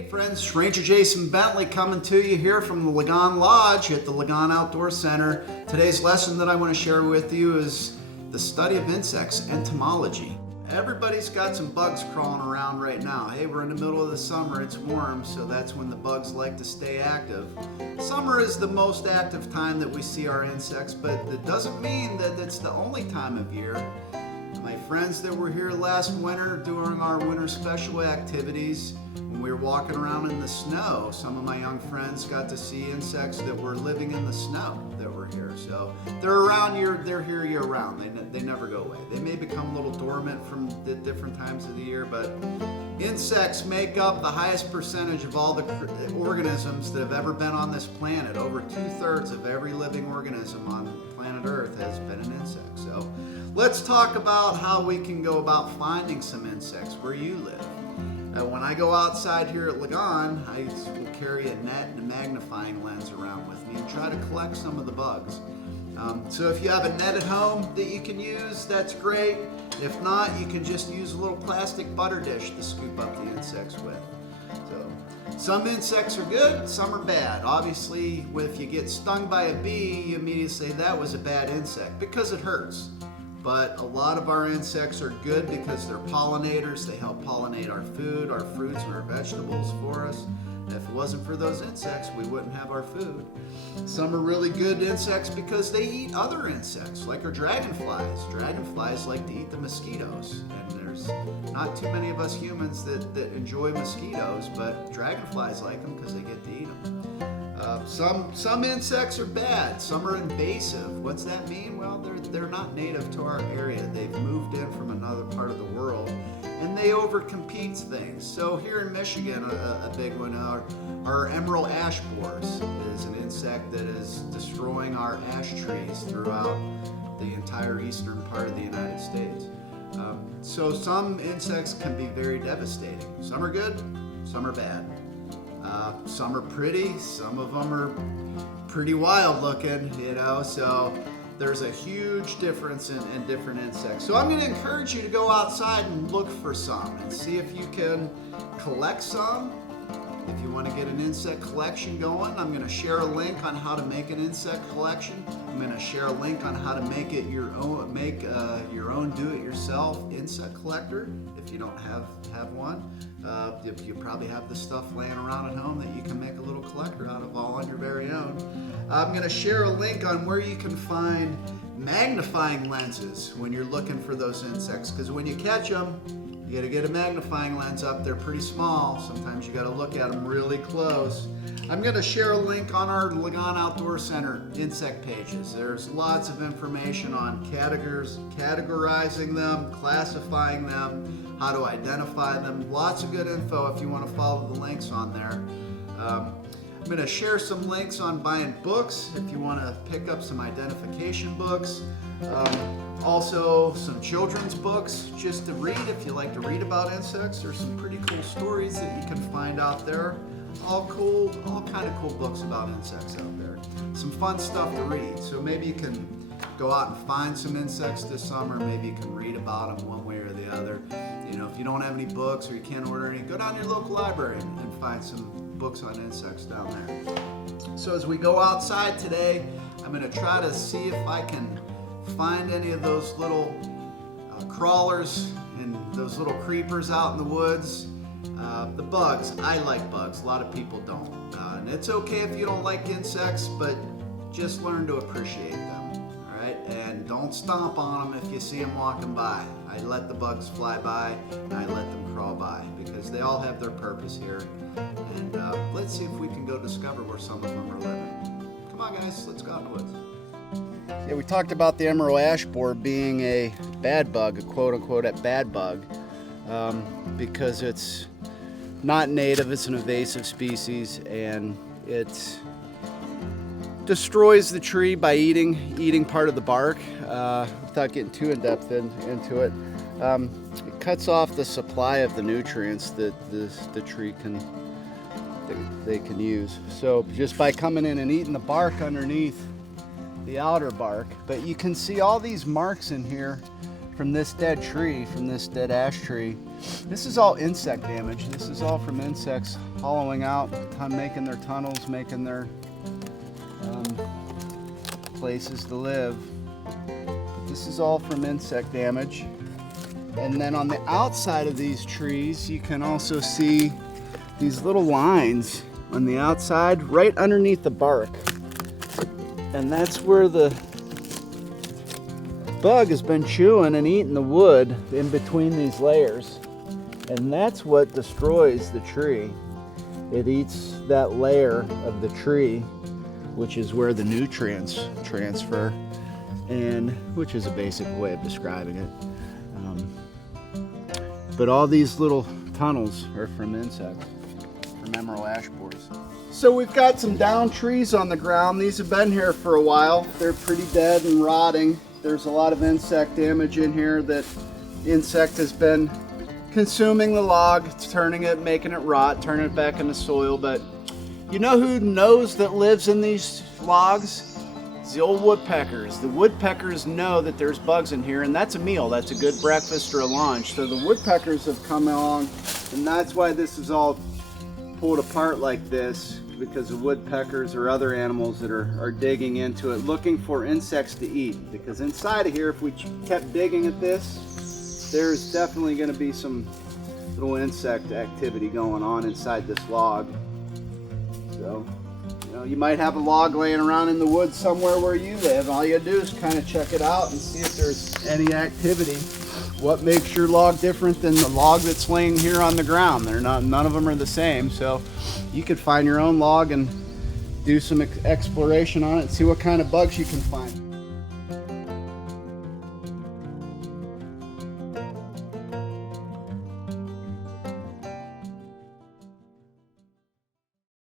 Hey friends, Ranger Jason Bentley coming to you here from the Ligon Lodge at the Ligon Outdoor Center. Today's lesson that I want to share with you is the study of insects, entomology. Everybody's got some bugs crawling around right now. Hey, we're in the middle of the summer, it's warm, so that's when the bugs like to stay active. Summer is the most active time that we see our insects, but it doesn't mean that it's the only time of year. My friends that were here last winter during our winter special activities, when we were walking around in the snow, some of my young friends got to see insects that were living in the snow that were here. So they're around they're here year round. They never go away. They may become a little dormant from the different times of the year, but insects make up the highest percentage of all the organisms that have ever been on this planet. Over 2/3 of every living organism on planet Earth has been an insect. So let's talk about how we can go about finding some insects where you live. When I go outside here at Ligon, I will carry a net and a magnifying lens around with me and try to collect some of the bugs. So if you have a net at home that you can use, that's great. If not, you can just use a little plastic butter dish to scoop up the insects with. So some insects are good, some are bad. Obviously, if you get stung by a bee, you immediately say that was a bad insect because it hurts. But a lot of our insects are good because they're pollinators. They help pollinate our food, our fruits, and our vegetables for us. If it wasn't for those insects, we wouldn't have our food. Some are really good insects because they eat other insects, like our dragonflies. Dragonflies like to eat the mosquitoes, and there's not too many of us humans that enjoy mosquitoes, but dragonflies like them because they get to eat them. Some insects are bad. Some are invasive. What's that mean? Well, they're not native to our area. They've moved in from another part of the world, and they overcompete things. So here in Michigan, a big one, our emerald ash borers is an insect that is destroying our ash trees throughout the entire eastern part of the United States. So some insects can be very devastating. Some are good, some are bad. Some are pretty, some of them are pretty wild looking, so there's a huge difference in different insects. So I'm going to encourage you to go outside and look for some and see if you can collect some. If you want to get an insect collection going, I'm going to share a link on how to make an insect collection. I'm going to share a link on how to make it your own, your own do-it-yourself insect collector if you don't have one. You probably have the stuff laying around at home that you can make a little collector out of all on your very own. I'm going to share a link on where you can find magnifying lenses when you're looking for those insects, because when you catch them, you got to get a magnifying lens up. They're pretty small. Sometimes you got to look at them really close. I'm going to share a link on our Ligon Outdoor Center insect pages. There's lots of information on categorizing them, classifying them, how to identify them. Lots of good info if you want to follow the links on there. I'm going to share some links on buying books if you want to pick up some identification books. Also some children's books just to read if you like to read about insects. There's some pretty cool stories that you can find out there. All kind of cool books about insects out there. Some fun stuff to read. So maybe you can go out and find some insects this summer. Maybe you can read about them one way or the other. If you don't have any books or you can't order any, go down to your local library and find some books on insects down there. So as we go outside today, I'm going to try to see if I can find any of those little crawlers and those little creepers out in the woods. The bugs, I like bugs, a lot of people don't. And it's okay if you don't like insects, but just learn to appreciate them, all right? And don't stomp on them if you see them walking by. I let the bugs fly by and I let them crawl by because they all have their purpose here. And let's see if we can go discover where some of them are living. Come on guys, let's go out in the woods. Yeah, we talked about the emerald ash borer being a bad bug, a quote-unquote a bad bug, because it's not native, it's an invasive species, and it destroys the tree by eating part of the bark. Without getting too in-depth into it, it cuts off the supply of the nutrients that the tree can use. So just by coming in and eating the bark underneath the outer bark, but you can see all these marks in here from this dead tree, from this dead ash tree. This is all insect damage. This is all from insects hollowing out, making their tunnels, making their places to live. But this is all from insect damage. And then on the outside of these trees, you can also see these little lines on the outside, right underneath the bark. And that's where the bug has been chewing and eating the wood in between these layers. And that's what destroys the tree. It eats that layer of the tree, which is where the nutrients transfer, and which is a basic way of describing it. But all these little tunnels are from insects, from emerald ash borers. So we've got some down trees on the ground. These have been here for a while. They're pretty dead and rotting. There's a lot of insect damage in here. That insect has been consuming the log, turning it, making it rot, turning it back into soil. But you know who knows that lives in these logs? It's the old woodpeckers. The woodpeckers know that there's bugs in here, and that's a meal. That's a good breakfast or a lunch. So the woodpeckers have come along, and that's why this is all pulled apart like this, because of woodpeckers or other animals that are digging into it, looking for insects to eat. Because inside of here, if we kept digging at this, there's definitely going to be some little insect activity going on inside this log. So, you know, you might have a log laying around in the woods somewhere where you live. All you do is kind of check it out and see if there's any activity. What makes your log different than the log that's laying here on the ground? None of them are the same. So you could find your own log and do some exploration on it and see what kind of bugs you can find.